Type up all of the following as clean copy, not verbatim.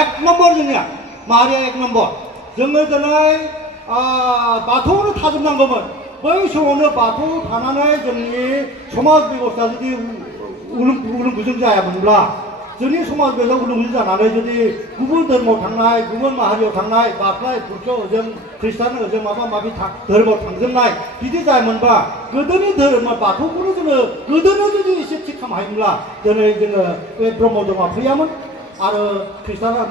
एक नम्बर जोंनिया माहारिया एक नम्बर जोङो दिनै बाथौआवनो थाजोबनांगौमोन बै समावनो बाथौ थानानै जोंनि समाज बेबस्था जुदि गुलुं गुजुं जायामोनब्ला जोंनि समाज बेबस्था गुलुं गुजुं जानानै जुदि गुबुन धर्मआव थांनाय गुबुन माहारियाव थांनाय बाथनाय बुरखौ ओजों ख्रिस्टान ओजों माबा माबि धोरोमाव थांजोबनाय बिदि जायामोनबा गोदोनि धोरोमा बाथौखौनो जोङो गोदोनो जुदि एसे थिग खालामनो हायोमोनब्ला दिनै जोङो बे ब्रह्म धर्मआ फैयामोन आरो ख्रिस्टाना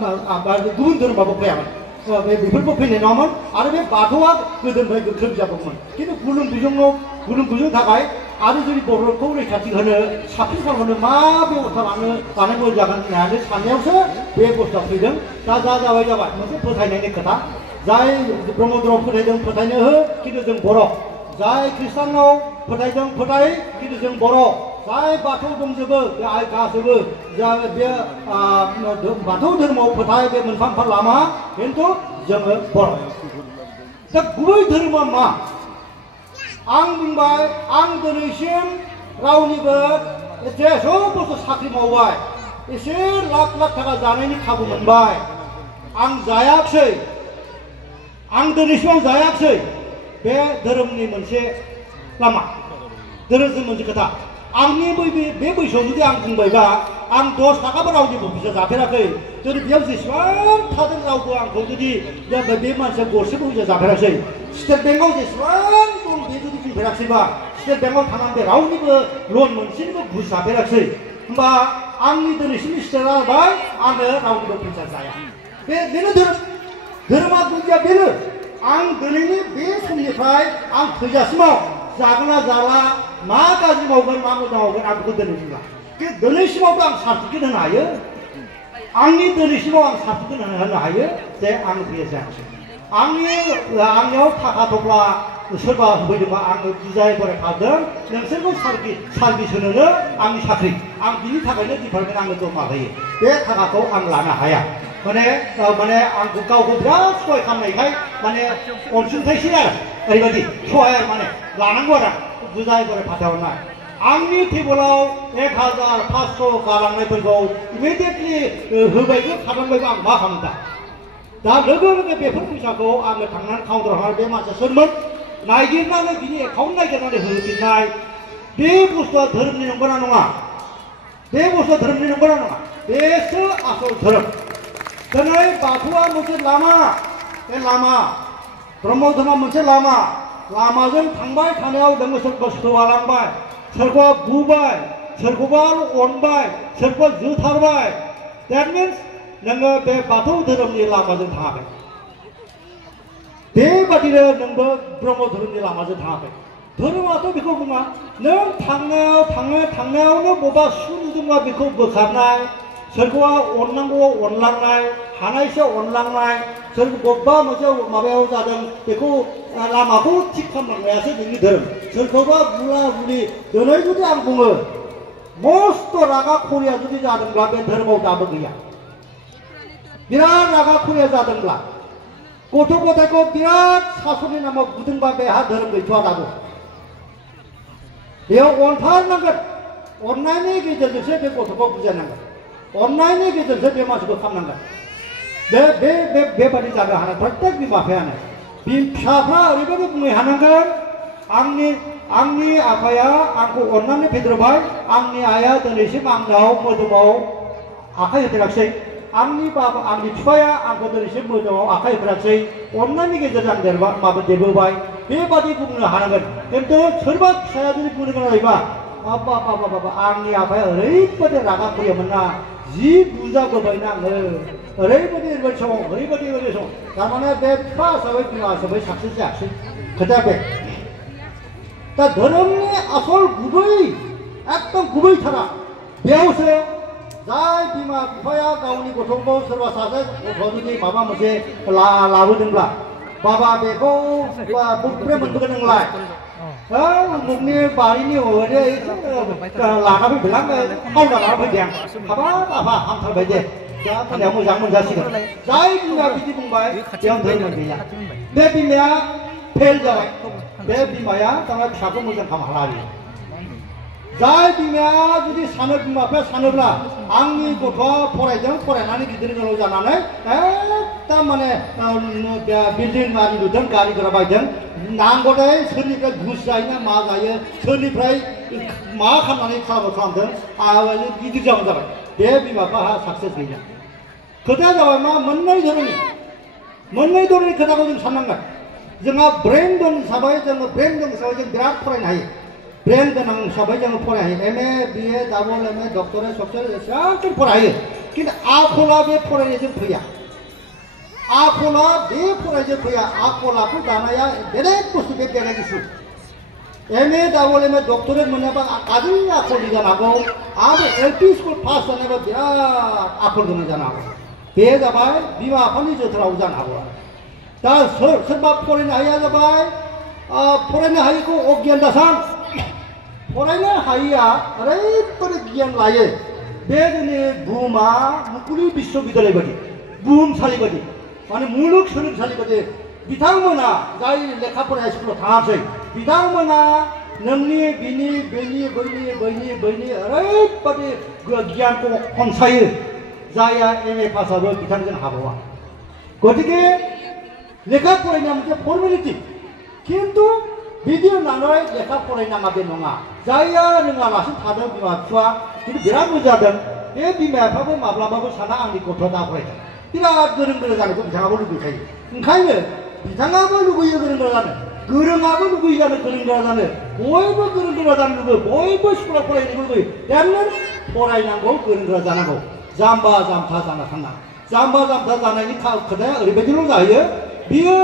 गुबुन धोरोमाबो फैयामोन बेफोरबो फैनाय नङामोन आरो बे बाथौआ गोदोनिफ्राय गोख्रों जाबोमोन खिन्थु गुलुं गुजुं थाखाय आरो जुदि बर'खौ रैखाथि होनो साबसिन खालामनो मा बेबस्था लानांगौ जागोन होननानै साननायावसो बे बुस्थुआ फैदों दा जाबाय मोनसे फोथायनायनि खोथा जाय ब्रह्म धोरोम फोथायदों फोथायनो हो खिन्थु जों बर' जाय ख्रिस्टानाव फोथायदों फोथाय खिन्थु जों बर' जाय बाथौ दंजोबो गासैबो जा बे बाथौ धोरोमाव फोथाय बे मोनफा मोनफा लामा खिन्थु जोङो बर' दा गुबै धोरोमा मा आं बुंबाय आं दिनैसिम रावनिबो एसे बोसोर साख्रि मावबाय एसे लाख लाख थाखा जानायनि खाबु मोनबाय आं जायाखसै आं दिनैसिम जायाखसै बे धोरोमनि मोनसे लामा धोरोमनि मोनसे खोथा आंनि बे बैसोआव जुदि आं बुंबायबा आं 10 थाखाबो रावनिबो फैसा जाफेराखै जुदि बेयाव जेसेबां थादों रावबो आंखौ जुदि बे मानसिया गरसेबो फैसा जाफेराखै स्टेट बेंकआव जेसेबां दं बे जुदि फैफेराखैबा स्टेट बेंकआव थानानै रावनिबो लन मोनसेनिबो घुस जाफेराखै होमबा आंनि दिनैसिम स्टेटआ जाबाय आङो रावनिबो फैसा जाया बेनो धोरोमा गुदिया बेनो आं दिनैनि बे समनिफ्राय आं थैजासिमाव जागोन ना जाला मा गाज्रि मावगोन मा मोजां मावगोन आं बेखौ दिनै बुंला दिनैसिमावबो आं सार्टिफिकेट होनो हायो आंनि दिनैसिमाव आं सार्टिफिकेट होनो हायो जे आं बे जायाखै आंनियाव थाखा थफ्ला सोरबा होफैदोंबा आङो बुजाय फरायखादों नोंसोरखौ सार्भिस होनोनो आंनि साख्रि आं बिनि थाखायनो डिपार्टमेन्ट आंनो जमा होयो बे थाखाखौ आं लानो हाया माने आंखौ गावखौ बिराद सहाय खालामनायखाय माने अनसुंथायसै आरो ओरैबायदि सहाय आरो माने लानांगौ आरो बुजाय फराय फाथायहरनाय आंनि टेबोलाव 1500 गालांनायफोरखौ इमिडियेटलि होबायबो खालामबायबो आं मा खालामदा दा लोगो बेफोर फैसाखौ आङो थांनानै काउन्टाराव हाय बे मानसिया सोरमोन नायगिरनानै बिनि एकाउन्ट नायगिरनानै होफिननाय बे बुस्थुआ धोरोमनि नंगौना नङा बे बुस्थुआ धोरोमनि नंगौना नङा बेसो आसल धोरोम दिनै बाथौआ मोनसे लामा बे लामा ब्रह्म धर्मआ मोनसे लामाजों थांबाय थानायाव नोङो सोरखौ सोलांबाय सोरखौबा बुबाय सोरखौबा अनबाय सोरखौबा जोथारबाय द्याट मिन्स नोङो बे बाथौ धोरोमनि लामाजों थाङाखै बेबादिनो नोंबो ब्रह्म धोरोमनि लामाजों थाङाखै धोरोमाथ' बेखौ बुङा नों थांनायावनो बबेबा सु नुदोंबा बेखौ बोखारनाय सोरखौबा अननांगौआव अनलांनाय हानायसो अनलांनाय सोर बबेबा मोनसे माबायाव जादों बेखौ लामाखौ थिग खालामलांनायासो नोंनि धोरोम सोरखौबा बुला बुलि दिनै जुदि आं बुङो मस्त' रागा खरिया जुदि जादोंब्ला बे धोरोमाव दाबो गैया बिराद रागा खरिया जादोंब्ला गथ' गथायखौ बिराद सासननि नामाव बुदोंबा बेहा धोरोम गैथ'आ दाबो बेयाव अनथारनांगोन अननायनि गेजेरजोंसो बे गथ'खौ बुजायनांगोन अननायनि गेजेरजों बे मानसिखौ खालामनांगोन बेबादि जानो हानाय प्रत्येक बिमा बिफायानो फिसाफ्रा ओरैबायदि बुंनो हानांगोन आंनि आफाया आंखौ अननानै फेदेरबाय आंनि आइया दिनैसिम आंनाव मोदोमाव आखाइ होफेराखसै आंनि बिफाया आंखौ दिनैसिम मोदोमाव आखाइ होफेराखसै अननायनि गेजेरजों देरबोबाय बेबादि बुंनो हानांगोन खिन्थु सोरबा फिसाया जुदि बुंनो गोनां जायोबा बाबा आंनि आफाया ओरैबायदि रागा फैयोमोन ना जि बुजाबोबायना आङो ओरैबायदि समाव थारमाने बे बिफा हिसाबै बिमा हिसाबै साक्सेस जायाखसै खोथाया बे दा धोरोमनि आसल गुबै एकदम गुबैथारा बेयावसो जाय बिमा बिफाया गावनि गथ'खौ सोरबा सासे गथ' जुदि माबा मोनसे लाबोदोंब्ला बाबा बेखौ बबे मोनबोगोन नोंलाय मुगनि बारिनि लाना फैबाय खावना लाना फैदों आं हाबा हामथारबाय दे दा मोनायाव मोजां मोनजासिगोन जाय बिमाया बिदि बुंबाय बेयाव धोरोम गैया बे बिमाया फेल जाबाय बे बिमाया थारमाने फिसाखौ मोजां खालामनो हायो जाय बिमाया जुदि सानो बिमा बिफाया सानोब्ला आंनि गथ'आ फरायदों फरायनानै गिदिर गोलाव जानानै एकदम माने बिल्डिं आरि लुदों गारि घोड़ा बायदों नांगौथाय सोरनिफ्राय घुस जायोना मा जायो सोरनिफ्राय मा खालामनानै खालामदों गिदिर जाबानो जाबाय बे बिमा बिफाहा साक्सेस गैया खोथाया जाबाय मा मोननै धरननि खोथाखौ जों साननांगोन जोंहा ब्रेन दं हिसाबै जों बिराद फरायनो हायो ब्रेन गोनां हिसाबै जों फरायनो हायो MA BA double MA doctorate software एसेबां फरायो खिन्थु आखला बे फरायनायजों फैया आखला बे फरायनायजों फैया आखल आखु दानाया बेलेग बुस्थु बे बेलेग issue MA double MA doctorate मोनाबा गाज्रि आखलनि जानो हागौ आरो LP स्कुल पास जानायबा बिराद आखल गोनां जानो हागौ बे जाबाय बिमा बिफानि जोथोराव जानो हागौ दा सोरबा फरायनो हायिया जाबाय फरायनो हायिखौ अगियान दासान फरायनो हायिया ओरैबायदि गियान लायो बे जोंनि बुहुमा मुकुलि बिश्वबिद्यालय बायदि बुहुमसालि बायदि माने मुलुग सोलोंसालि बायदि बिथांमोना जाय लेखा फरायनाय स्कुलाव थाङासै बिथांमोना नोंनि बिनि बैनि ओरैबायदि गियानखौ खनसायो जायहा MA पासआबो बिथांजों हाबावा गतिके लेखा फरायनाया मोनसे फर्मेलिटि खिन्थु बिदि होननानै लेखा फरायनाङा बे नङा जायहा रोङालासिनो थादों बिमा बिफा खिन्थु बिराद मोजां जादों बे बिमा बिफाबो माब्लाबाबो साना आंनि गथ'आ दा फरायदों बिराद गोरों जानायखौ बिथाङाबो लुबैखायो ओंखायनो बिथाङाबो लुबैयो गोरों जानो गोरोङाबो लुबैयो जानो गोरों जानो बयबो गोरों जानो लुबैयो बयबो स्कुलाव फरायनो लुबैयो देरनो फरायनांगौ गोरों जानांगौ जाम्बा जाम्था जाना थाङा जाम्बा जाम्था जानायनि खोथाया ओरैबायदिल' जाहैयो बियो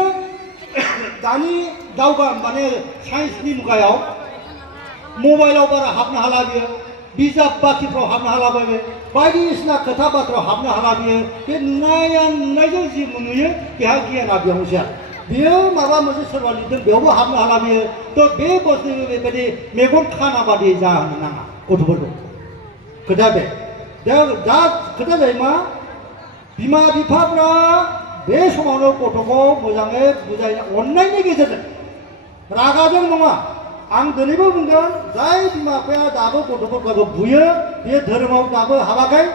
दानि दावगा माने साइन्सनि मुगायाव मबाइलाव बारा हाबनो हाला बियो बिजाब बाख्रिफ्राव हाबनो हाला बियो बायदिसिना खोथा बाथ्रायाव हाबनो हाला बियो बे नुनायजों जि नुयो बेहा गियाना बेयावनोसै बियो माबा मोनसे सोरबा लिरदों बेयावबो हाबनो हाला बियो थ' बे बुस्थु बेबायदि मेगन खाना बादि जाहोनो नाङा गथ'फोरखौ खोथाया बे दा खोथाया जायो मा बिमा बिफाफ्रा बे समावनो गथ'खौ मोजाङै बुजायनो अननायनि गेजेरजों रागाजों नङा आं दिनैबो बुंगोन जाय बिमा बिफाया दाबो गथ'फोरखौ बुयो बे धोरोमाव दाबो हाबाखै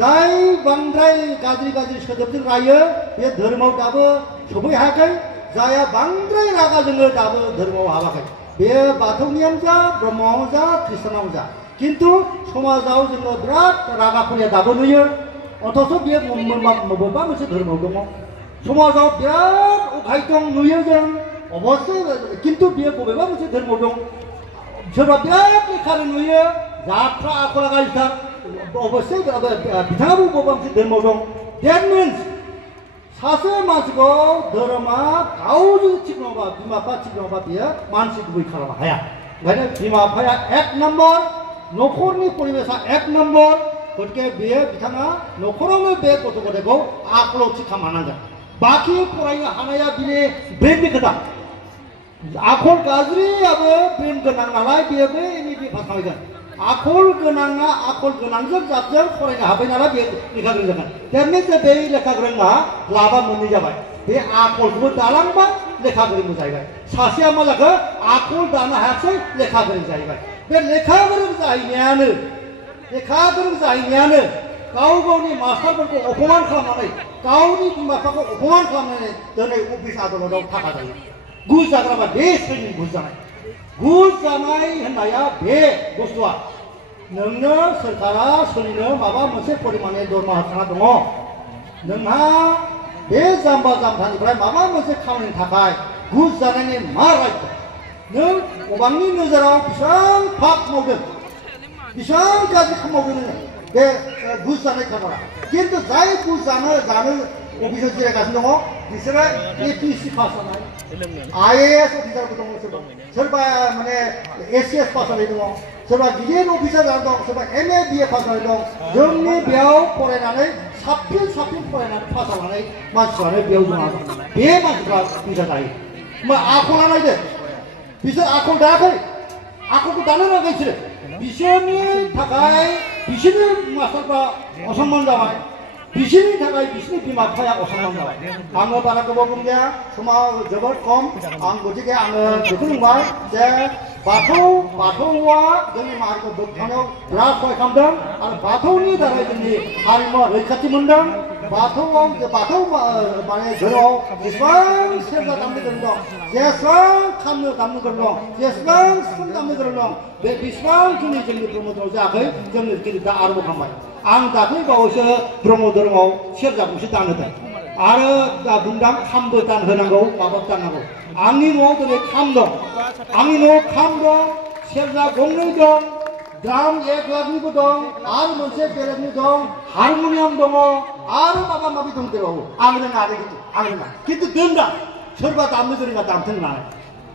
जाय बांद्राय गाज्रि सोदोबजों रायो बे धोरोमाव दाबो सफैहायाखै जायहा बांद्राय रागा जोङो दाबो धोरोमाव हाबाखै बे बाथौनियानो जा ब्रह्मआनो जा ख्रिस्टानानो जा खिन्थु समाजाव जोङो बिराद रागा फैया दाबो नुयो अथच बियो बबेबा मोनसे धोरोमाव दङ समाजाव बिराद अखाय दं नुयो जों अबस्से खिन्थु बियो बबेबा मोनसे धोरोमाव दं सोरबा बिराद लेखा नुयो जात्रा आखला गाज्रिथार अबस्से बिथाङाबो बबेबा मोनसे धोरोमाव दं देट मिन्स सासे मानसिखौ धोरोमा गाव जुदि थिग नङाबा बिमा बिफा थिग नङाबा बियो मानसि गुबै खालामनो हाया ओंखायनो बिमा बिफाया 1 नम्बर न'खरनि परिबेसा 1 नम्बर गतिके बेयो बिथाङा न'खरावनो बे गथ' गथायखौ आखलाव थि खालामनांगोन बाखि फरायनो हानाया बिनि ब्रेननि खोथा आखल गाज्रियाबो ब्रेन गोनां नालाय बेयो बे MA पास खालामगोन आखल गोनाङा आखल गोनांजों जाबजों फरायनो हाबाय नालाय बे लेखा गोरों जागोन देरनिसो बे लेखा गोरोङा लाबा मोननै जाबाय बे आखलखौबो दालांबाय लेखा गोरोंबो जाहैबाय सासेया मा जाखो आखल दानो हायासै लेखा गोरों जाहैबाय बे लेखा गोरों जाहैनायानो गाव गावनि मास्टारफोरखौ अपमान खालामनानै गावनि बिमा बिफाखौ अपमान खालामनानै दिनै अफिस आदालताव थाखा जायो घुस जाग्राबा बे सोरनि घुस जानाय होननाया बे बुस्थुआ नोंनो सोरखारा सोलिनो माबा मोनसे परिमाननि दरमाहा होना दङ नोंहा बे जाम्बा जाम्थानिफ्राय माबा मोनसे खामानिनि थाखाय घुस जानायनि मा राइट नों गोबांनि नोजोराव बेसेबां पाप मावदों बेसेबां गाज्रि खामावदों नोङो बे घुस जानाय खामानिया खिन्थु जाय घुस जानो अफिसाव जिरायगासिनो दङ बिसोरो APSC पास जानाय IAS अफिसारबो दङ सोरबा माने SCS पास जानाय दङ सोरबा गिदिर अफिसार जानानै दं सोरबा MA BA पास जानाय दं जोंनि बेयाव फरायनानै साबसिन फरायनानै पास जानानै मानसिफ्रानो बेयाव जमा दं बे मानसिफ्रा फैसा जायो होमबा आखला नायदो बिसोर आखल दायाखै आखलखौ दानो रोङाखै बिसोरनि थाखाय बिसोरनि मास्टारफ्रा असम्मान जाबाय बिसोरनि थाखाय बिसोरनि बिमा बिफाया असम्मान जाबाय आङो बारा गोबाव बुंलिया समा जोबोद खम आं गतिके आङो बेखौ बुंबाय जे 바토와 जोंनि 마을खौ 독타नायाव बिराद सहाय खालामदों आरो बाथौनि दारै जोंनि हारिमुआ रैखाथि मोनदों बाथौआव बाथौ माने धोरोमाव जेसेबां सेरजा दामनो गोरों दं जेसेबां खाम दामनो गोरों दं जेसेबां सिफुं दामनो गोरों दं बे बेसेबांखिनि जोंनि ब्रह्म धोरोमाव जायाखै जोंनि गिदिर दा आरम्भ खालामबाय आं दाख्लै बावैसो ब्रह्म धोरोमाव सेरजा गंसे दान होदों आरो दा बुंदां खामबो दान होनांगौ माबाबो दाननांगौ आंनि न'आव दिनै खाम दं आंनि न'आव खाम दं सेरजा गंनै दं ड्राम 1 लाखनिबो दं आरो मोनसे बेलेगनि दं हारमनियाम दङ आरो माबा माबि दंदेरबावो आं रोङा खिन्थु दोनदा सोरबा दामनो गोरोङा दामथों होननानै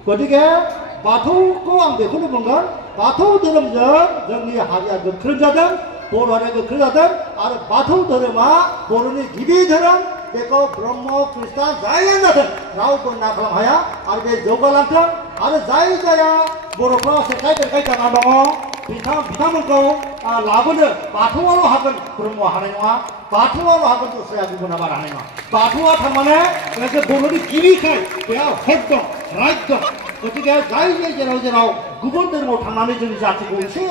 गतिके बाथौखौ आं बेखौनो बुंगोन बाथौ धोरोमजों जोंनि हारिया गोख्रों जादों बर' हारिया गोख्रों जादों आरो बाथौ धोरोमा बर'नि गिबि धोरोम बेखौ ब्रह्म खृष्टान जायानो जाथों रावबो ना खालामनो हाया आरो बे जौगालांथों आरो जाय जाया बर'फ्रा सेरखाय बेरखाय जाना दङ बिथांमोनखौ लाबोनो बाथौआल' हागोन ब्रह्मआ हानाय नङा बाथौआल' हागोन दस्राया गुबुना बारा हानाय नङा बाथौआ थारमाने मोनसे बर'नि गिबिखाय बेयाव हक दं राइट दं गतिके जाय जेराव गुबुन धोरोमाव थांनानै जोंनि जातिखौ एसे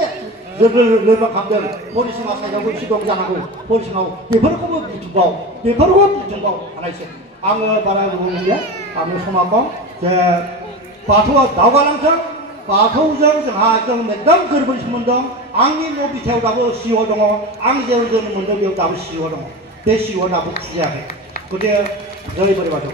लोरबां खालामदों परिसीमा साइडआवबो एसे दं जानांगौ परिसीमाव बेफोरखौबो बुथुमबाव हानायसै आङो बारा बुंलिया आंनि समा खम जे बाथौआ दावगालांथों बाथौजों जोंहा एकदम गोरबोनि सोमोन्दो दं आंनि न' बिथायाव दाबो सिअ दङ आं जेराव जोनोम मोन्दों बेयाव दाबो सिअ दङ बे सिअ दाबो खुलियाखै गतिके जय बोराइ बाथौ